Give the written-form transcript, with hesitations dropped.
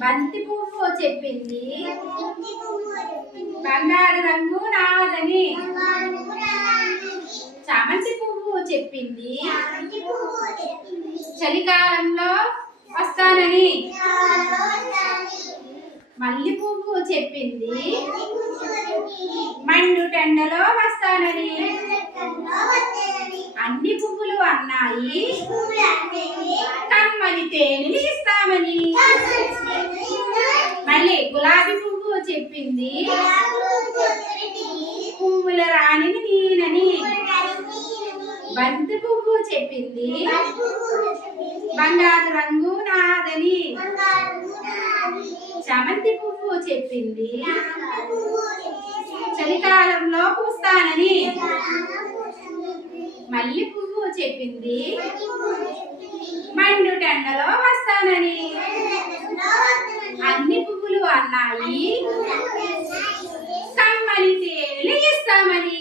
బంతి పువ్వు చెప్పింది బంగారు రంగు నాదని. చామంతి పువ్వు చెప్పింది చలికాలంలో వస్తానని. మల్లి పువ్వు చెప్పింది మండు టెండలో వస్తానని. అన్ని పువ్వులు అన్నాయి కమ్మని తేనెని ఇస్తామని. మళ్ళీ గులాబీ పువ్వు చెప్పింది పువ్వుల రాణిని నేనని. బంతి పువ్వు చెప్పింది బంగారు రంగు నాదని. చామంతి పువ్వు చెప్పింది చలికాలంలో పూస్తానని. మల్లి పువ్వు చెప్పింది మండు టెండలో వస్తానని. అన్ని పువ్వులు అన్నాయి కమ్మని తేనెలు ఇస్తామని.